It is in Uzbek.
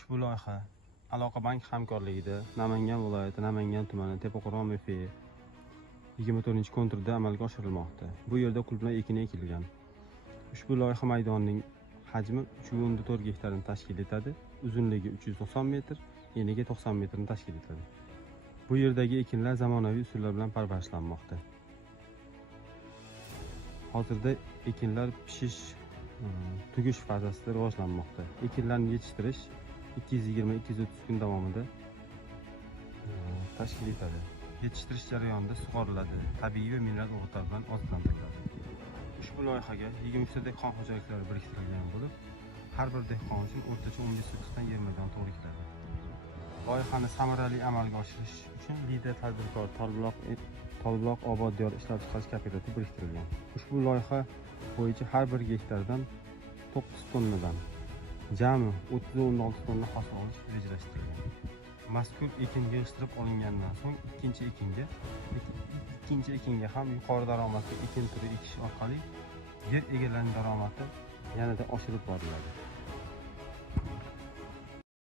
Ushbu loyiha Aloqa bank hamkorligida Namangan viloyati Namangan tumani Tepaqo'rg'on MFI 24-konturda amalga oshirilmoqda. Bu yerda qulupnay ekini ekilgan. Ushbu loyiha maydonining hajmi 3.4 gektarni tashkil etadi. Uzunligi 390 metr, eniga 90 metrni tashkil etadi. Bu yerdagi ekinlar zamonaviy usullar bilan parvarishlanmoqda. Hozirda ekinlar pishish, tugish fazasida rivojlanmoqda. Ekinlarni yetishtirish 220-230 kun davomida tashkil etadi. Yetishtirish jarayonida sug'oriladi, tabiiy va mineral o'g'itlar bilan oziqlantiriladi. Ushbu loyihaga 20 dehqon xo'jaliklari biriktirilgan bo'lib, har bir dehqon uchun o'rtacha 15 sotixdan yer maydon to'g'ri keladi. Loyihani samarali amalga oshirish uchun Lider tadbirkor Tolbuloq obod diyor ishlab chiqarish kooperativi biriktirilgan. Ushbu loyiha bo'yicha har bir gektardan 9 tonnadan jami 36 tonna hosil olish rejalashtirilgan. Mazkur ekin yig'ishtirib olingandan so'ng ikkinchi ekinga ham yuqori daromadli ekin turi ekish orqali yer egalarining daromadi yanada oshirib boriladi.